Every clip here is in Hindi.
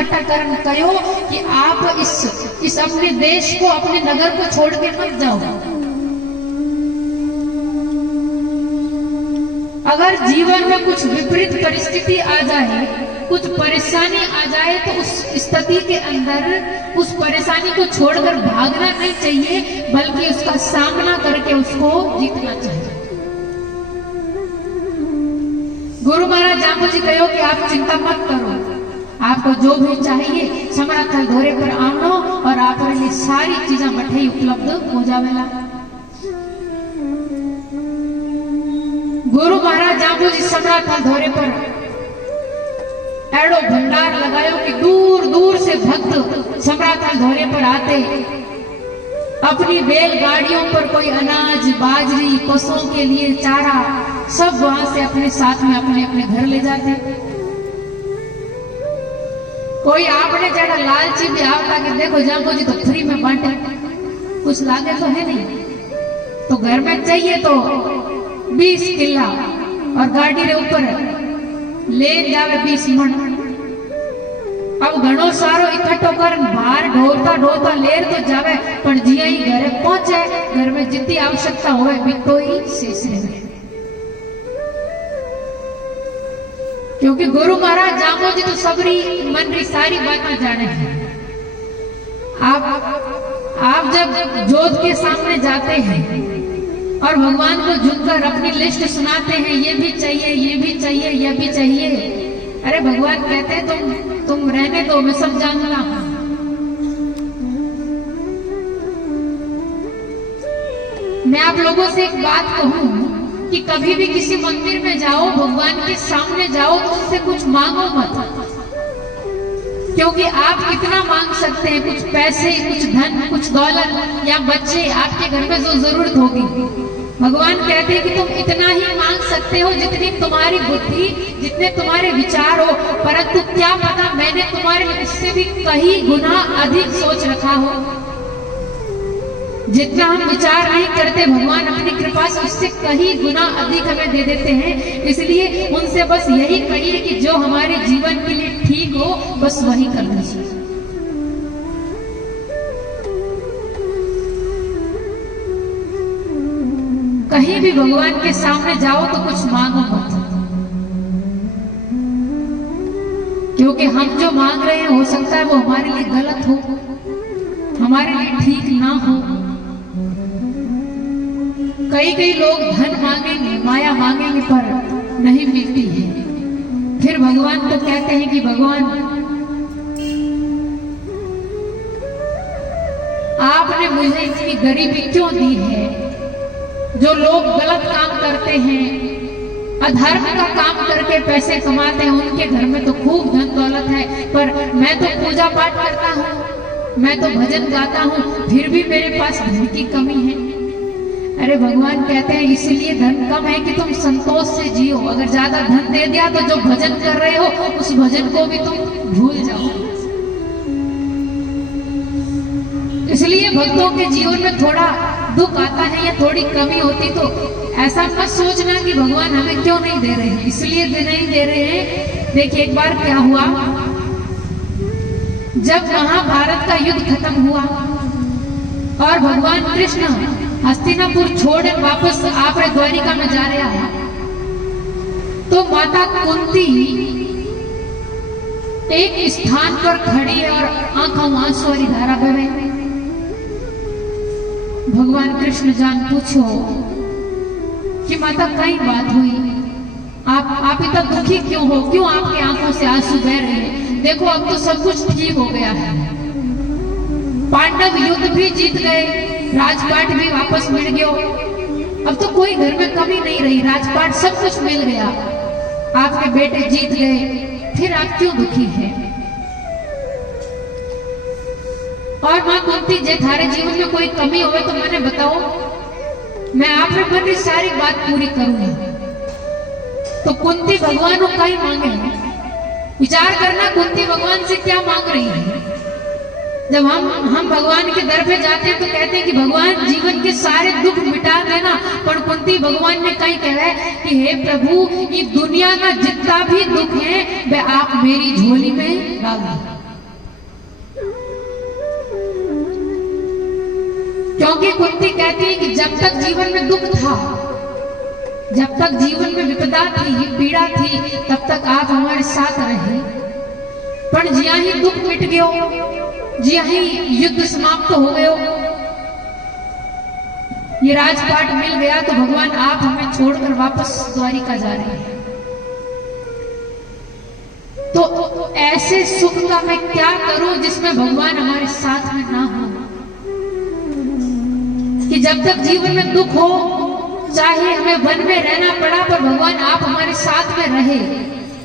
इकट्ठा करन कहो कि आप इस अपने देश को, अपने नगर को छोड़ के मत जाओ। अगर जीवन में कुछ विपरीत परिस्थिति आ जाए, कुछ परेशानी आ जाए, तो उस स्थिति के अंदर उस परेशानी को छोड़कर भागना नहीं चाहिए, बल्कि उसका सामना करके उसको जीतना चाहिए। गुरु महाराज जाम्बू जी कहो कि आप चिंता मत करो, आपको जो भी चाहिए समरा थल धोरे पर आनो और आप लिए सारी चीजें मठे उपलब्ध हो जावेला। गुरु महाराज जाम्बू जी समरा थल धोरे पर एड़ो भंडार लगायो कि दूर दूर से भक्त समरा थल धोरे पर आते, अपनी बैलगाड़ियों पर कोई अनाज, बाजरी, पशुओं के लिए चारा, सब वहां से अपने साथ में अपने अपने घर ले जाते। कोई आपने ज्यादा लालची भी आता कि देखो जाम्बू जी तो फ्री में बांटे, कुछ लागे तो है नहीं, तो घर में चाहिए तो 20 किला और गाड़ी रे ऊपर ले जावे 20 मन। अब घणो सारो इकट्ठो कर बाहर ढोलता ढोलता लेर तो जावे, पर जिया ही घरे पहुंचे, घर में जितनी आवश्यकता होवे बितो ही शेष रहे। क्योंकि गुरु महाराज जाम्बू जी तो सबरी मन री सारी बातें जाने हैं। आप जब जोत के सामने जाते हैं और भगवान को झुककर अपनी लिस्ट सुनाते हैं, ये भी चाहिए, ये भी चाहिए, ये भी चाहिए, अरे भगवान कहते हैं तुम रहने दो, मैं सब जानूंगा। मैं आप लोगों से एक बात कहूं कि कभी भी किसी मंदिर में जाओ, भगवान के सामने जाओ तो उनसे कुछ मांगो मत, क्योंकि आप कितना मांग सकते हैं, कुछ पैसे, कुछ धन, कुछ दौलत या बच्चे, आपके घर में जो जरूरत होगी। भगवान कहते हैं कि तुम इतना ही मांग सकते हो जितनी तुम्हारी बुद्धि, जितने तुम्हारे विचार हो, परंतु क्या पता मैंने तुम्हारे लिए इससे भी कहीं गुना अधिक सोच रखा हो। जितना हम विचार नहीं करते, भगवान अपनी कृपा से उससे कहीं गुना अधिक हमें दे देते हैं। इसलिए उनसे बस यही कहिए कि जो हमारे जीवन के लिए ठीक हो, बस वही कर दीजिए। कहीं भी भगवान के सामने जाओ तो कुछ मांगो मत, क्योंकि हम जो मांग रहे हैं हो सकता है वो हमारे लिए गलत हो, हमारे लिए ठीक ना हो। कई लोग धन मांगेंगे, माया मांगेंगे, पर नहीं मिलती है। फिर भगवान को कहते हैं कि भगवान आपने मुझे इतनी गरीबी क्यों दी है। जो लोग गलत काम करते हैं, अधर्म का काम करके पैसे कमाते हैं, उनके घर में तो खूब धन दौलत है, पर मैं तो पूजा पाठ करता हूँ, मैं तो भजन गाता हूँ, फिर भी मेरे पास धन की कमी है। अरे भगवान कहते हैं इसलिए धन कम है कि तुम संतोष से जियो। अगर ज्यादा धन दे दिया तो जो भजन कर रहे हो उस भजन को भी तुम भूल जाओ। इसलिए भक्तों के जीवन में थोड़ा दुख आता है या थोड़ी कमी होती तो ऐसा मत सोचना कि भगवान हमें क्यों नहीं दे रहे हैं, इसलिए नहीं दे रहे हैं। देखिए एक बार क्या हुआ, जब महाभारत का युद्ध खत्म हुआ और भगवान कृष्ण हस्तिनापुर छोड़ वापस आपरे द्वारिका में जा रहा है, तो माता कुंती एक स्थान पर खड़ी है और आंखों आंसू वाली धारा बहे। भगवान कृष्ण जान पूछो कि माता कई बात हुई, आप इतना दुखी क्यों हो, क्यों आपकी आंखों से आंसू बह रहे हैं। देखो अब तो सब कुछ ठीक हो गया है, पांडव युद्ध भी जीत गए, राजपाट भी वापस मिल गया, अब तो कोई घर में कमी नहीं रही, राजपाट सब कुछ मिल गया, आपके बेटे जीत गए, फिर आप क्यों दुखी हैं। और मां कुंती जे थारे जीवन में कोई कमी होवे तो मैंने बताओ, मैं आप मन की सारी बात पूरी करूंगा। तो कुंती भगवान को कहीं मांगे, विचार करना कुंती भगवान से क्या मांग रही है। जब हम भगवान के दर पे जाते हैं तो कहते हैं कि भगवान जीवन के सारे दुख मिटा देना, पर कुंती भगवान ने कहीं कहा है कि हे प्रभु, ये दुनिया का जितना भी दुख है वह आप मेरी झोली में डाल दो। क्योंकि कुंती कहती है कि जब तक जीवन में दुख था, जब तक जीवन में विपदा थी, पीड़ा थी, तब तक आप हमारे साथ रहे। पर जिया ही दुख मिट गयो, जिया ही युद्ध समाप्त हो गयो, ये राजपाट मिल गया, तो भगवान आप हमें छोड़कर वापस द्वारिका जा रहे हैं। तो ऐसे सुख का मैं क्या करूं जिसमें भगवान हमारे साथ में ना हो, कि जब तक जीवन में दुख हो, चाहे हमें वन में रहना पड़ा पर भगवान आप हमारे साथ में रहे,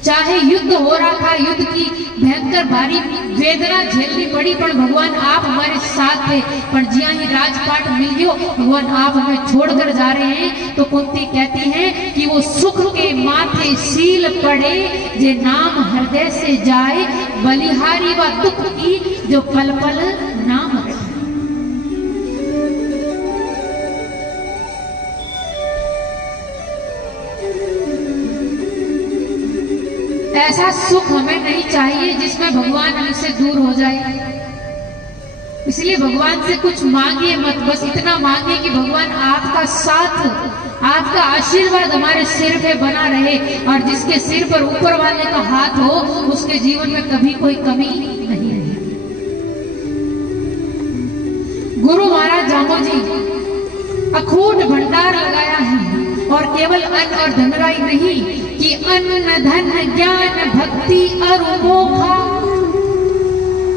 चाहे युद्ध हो रहा था, युद्ध की भयंकर भारी वेदना झेलनी पड़ी, पर भगवान आप हमारे साथ थे। पर जिया ही राजपाट मिल गयो, भगवान आप हमें छोड़कर जा रहे हैं। तो कुंती कहती है कि वो सुख के माथे सील पड़े, जे नाम हृदय से जाए, बलिहारी व दुख की जो पल पल नाम रहे। ऐसा सुख हमें नहीं चाहिए जिसमें भगवान हमसे दूर हो जाए। इसलिए भगवान से कुछ मांगिए मत, बस इतना मांगिए कि भगवान आपका साथ, आपका आशीर्वाद हमारे सिर पे बना रहे, और जिसके सिर पर ऊपर वाले का हाथ हो उसके जीवन में कभी कोई कमी नहीं रहे। गुरु महाराज जामोजी अखूट भंडार लगाया है, और केवल अन्न और धनराई नहीं कि अन्न धन ज्ञान भक्ति और मोखा,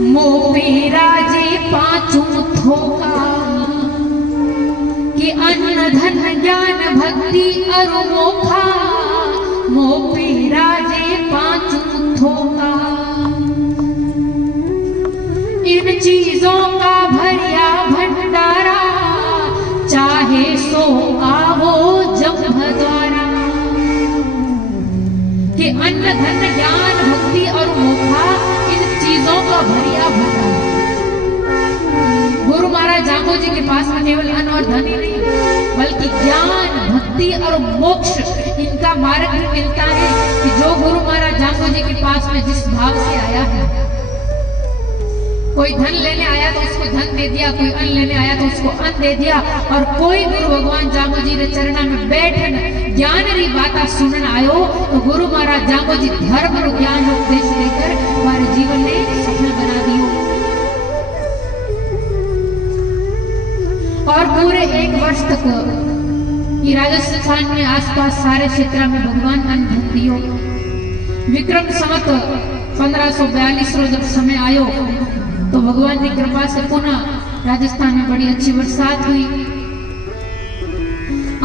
मोपे राजे पांचों थोका, कि अन्न धन ज्ञान भक्ति और मोखा, मोपे राजे पांचों थोका। इन चीजों का भरिया भंडारा, चाहे सो आवो जब द्वारा, कि अन्न धन ज्ञान भक्ति और मोखा, इन चीजों का भरिया भंडार। गुरु महाराज जामोजी के पास में केवल अन्न और धन ही नहीं, बल्कि ज्ञान भक्ति और मोक्ष, इनका मार्ग भी मिलता है। कि जो गुरु महाराज जामोजी के पास में जिस भाव से आया है, कोई धन लेने आया तो उसको धन दे दिया, कोई अन्न लेने आया तो उसको अन्न दे दिया, और कोई गुरु भगवान जामोजी रे चरणा में बैठन ज्ञान री बाता सुनन आयो, तो गुरु महाराज जामोजी धर्म और ज्ञान उपदेश देकर हमारे जीवन में सफल बना दियो। और पूरे 1 वर्ष तक ये राजस्थान में आसपास सारे क्षेत्र में भगवान अन्न धन दियो। विक्रम संवत 1542 रो जब समय आयो, तो भगवान की कृपा से पुनः राजस्थान में बड़ी अच्छी बरसात हुई।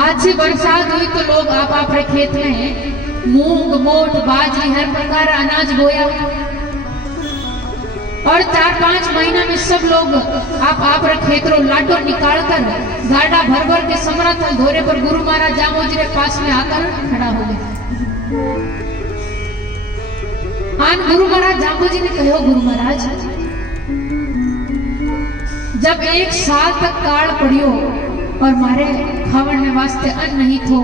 अच्छी बरसात हुई तो लोग आप अपने खेत में मूंग मोट बाजरी हर प्रकार अनाज बोया, और 4-5 महीना में सब लोग आप अपने खेतरों लाडो निकालकर गाड़ा भर भर के समरथ धोरे पर गुरु महाराज जामोजी के पास में आकर खड़ा हो गए। आन गुरु महाराज जामोजी ने कहो, गुरु महाराज जब 1 साल तक काल पड़ियो और मारे खावड़ने वास्ते अन्न नहीं थो,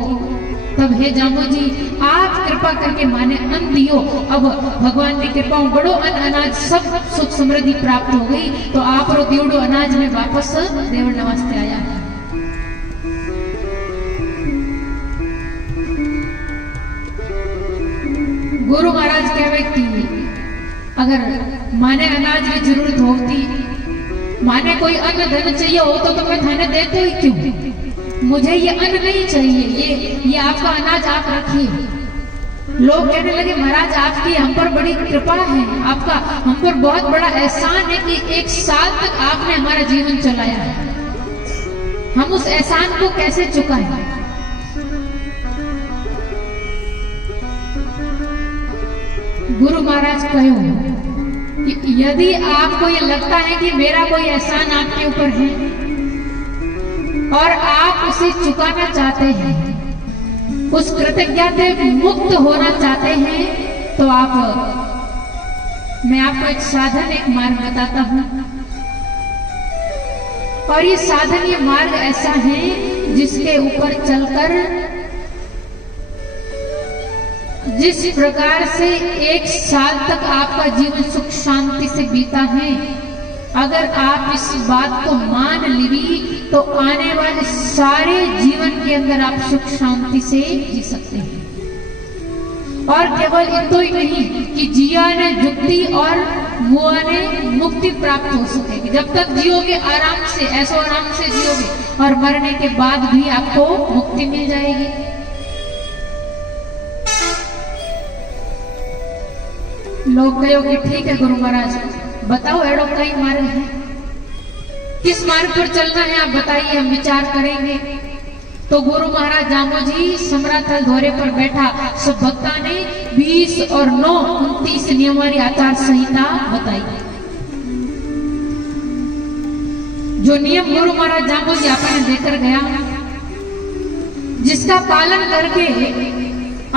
तब हे जामोजी आप कृपा करके माने अन्न दियो। अब भगवान की कृपा बड़ो अन्न अनाज सब सुख समृद्धि प्राप्त हो गई, तो आप रो दियोड़ो अनाज में वापस देवड़ने वास्ते आया है। गुरु महाराज कहवे कि अगर माने अनाज की जरूरत होती, माने कोई अन्न धन चाहिए हो तो मैं थाने देते ही क्यों, मुझे ये अन्न नहीं चाहिए, ये आपका अनाज आप रखिए। लोग कहने लगे महाराज आपकी हम पर बड़ी कृपा है, आपका हम पर बहुत बड़ा एहसान है कि 1 साल तक आपने हमारा जीवन चलाया है, हम उस एहसान को कैसे चुकाएं। गुरु महाराज कहो कि यदि आपको ये लगता है कि मेरा कोई एहसान आपके ऊपर है और आप उसे चुकाना चाहते हैं, उस कृतज्ञता से मुक्त होना चाहते हैं, तो मैं आपको एक साधन, एक मार्ग बताता हूं। और ये साधन, ये मार्ग ऐसा है जिसके ऊपर चलकर जिस प्रकार से 1 साल तक आपका जीवन सुख शांति से बीता है, अगर आप इस बात को मान ली तो आने वाले सारे जीवन के अंदर आप सुख शांति से जी सकते हैं। और केवल इतना ही नहीं कि जिया ने जुक्ति और मुआ ने मुक्ति प्राप्त हो सकेगी। जब तक जियोगे आराम से, ऐसो आराम से जियोगे, और मरने के बाद भी आपको मुक्ति मिल जाएगी। लोग कहो कि ठीक है गुरु महाराज, बताओ एडो कई मार्ग है, किस मार्ग पर चलना है आप बताइए, हम विचार करेंगे। तो गुरु महाराज जामोजी समराथल धोरे पर बैठा सब भक्ता ने 20 और 9 29 नियमों वाली आचार संहिता बताई। जो नियम गुरु महाराज जामोजी आपने देकर गया, जिसका पालन करके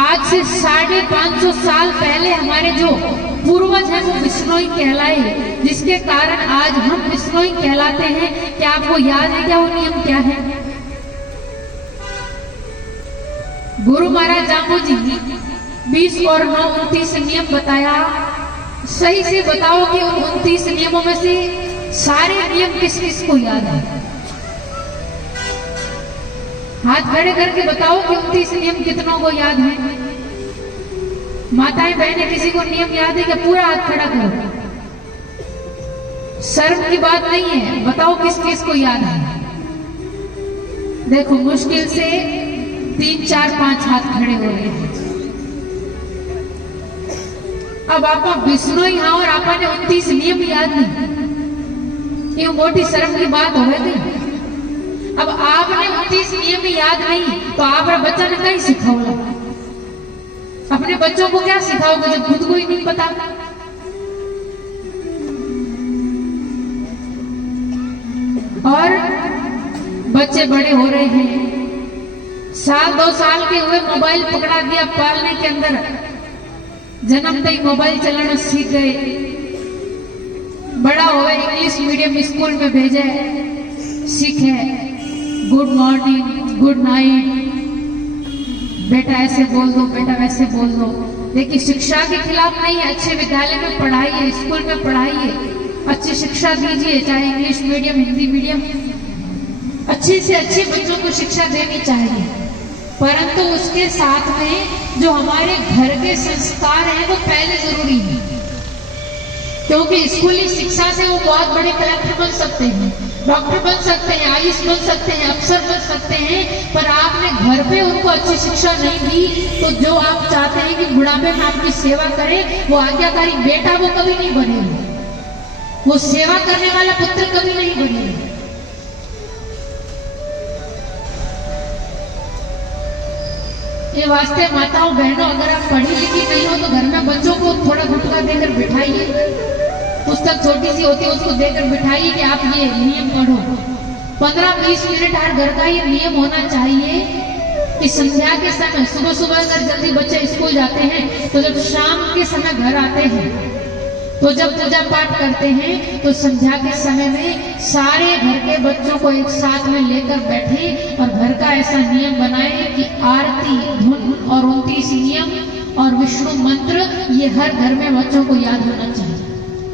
आज से 550 साल पहले हमारे जो पूर्वज हैं वो बिश्नोई कहलाए, जिसके कारण आज हम बिश्नोई कहलाते हैं। क्या आपको याद है क्या वो नियम क्या है? गुरु महाराज जामोजी 20 और 9 29 नियम बताया। सही से बताओ कि उन 29 नियमों में से सारे नियम किस किस को याद है? हाथ खड़े करके बताओ कि 29 नियम कितनों को याद है? माताएं बहनें, किसी को नियम याद है क्या? पूरा हाथ खड़ा करो, शर्म की बात नहीं है, बताओ किस किस को याद है। देखो मुश्किल से 3 4 5 हाथ खड़े हो रहे हैं। अब आप बिश्नोई हाँ और आपने 29 नियम याद नहीं, ये मोटी शर्म की बात हो गई। अब आपने 29 नियम याद नहीं तो आप बच्चा ने क्या सिखाओगे? अपने बच्चों को क्या सिखाओगे जब खुद को ही नहीं पता? और बच्चे बड़े हो रहे हैं, 1 2 साल के हुए, मोबाइल पकड़ा दिया पालने के अंदर, जन्मते ही मोबाइल चलाना सीख गए। बड़ा हुआ इंग्लिश मीडियम स्कूल में भेजे, सीखे गुड मॉर्निंग गुड नाइट, बेटा ऐसे बोल दो, बेटा वैसे बोल दो। देखिए शिक्षा के खिलाफ नहीं है, अच्छे विद्यालय में पढ़ाइए, स्कूल में पढ़ाइए, अच्छी शिक्षा दीजिए, चाहे इंग्लिश मीडियम हिंदी मीडियम, अच्छी से अच्छी बच्चों को शिक्षा देनी चाहिए। परंतु उसके साथ में जो हमारे घर के संस्कार हैं वो पहले जरूरी है, क्योंकि स्कूली शिक्षा से वो बहुत बड़े कलेक्टर बन सकते हैं, डॉक्टर बन सकते हैं, आईएएस बन सकते हैं, अफसर बन सकते हैं। पर आपने घर पे उनको अच्छी शिक्षा नहीं दी तो जो आप चाहते हैं कि बुढ़ापे में आपकी सेवा करे, वो आज्ञाकारी बेटा वो कभी नहीं बनेगा, वो सेवा करने वाला पुत्र कभी नहीं बनेगा। ये वास्ते माताओं बहनों, अगर आप पढ़ी लिखी नहीं हो तो घर में बच्चों को थोड़ा गुटखा देकर बिठाइए, पुस्तक छोटी सी होती है उसको देकर बिठाइए कि आप ये नियम पढ़ो। 15-20 मिनट हर घर का ये नियम होना चाहिए कि संध्या के समय, सुबह सुबह अगर जल्दी बच्चे स्कूल जाते हैं तो जब शाम के समय घर आते हैं तो जब पूजा पाठ करते हैं तो संध्या के समय में सारे घर के बच्चों को एक साथ में लेकर बैठे और घर का ऐसा नियम बनाए कि आरती, धुन और 29 नियम और विष्णु मंत्र ये हर घर में बच्चों को याद होना चाहिए।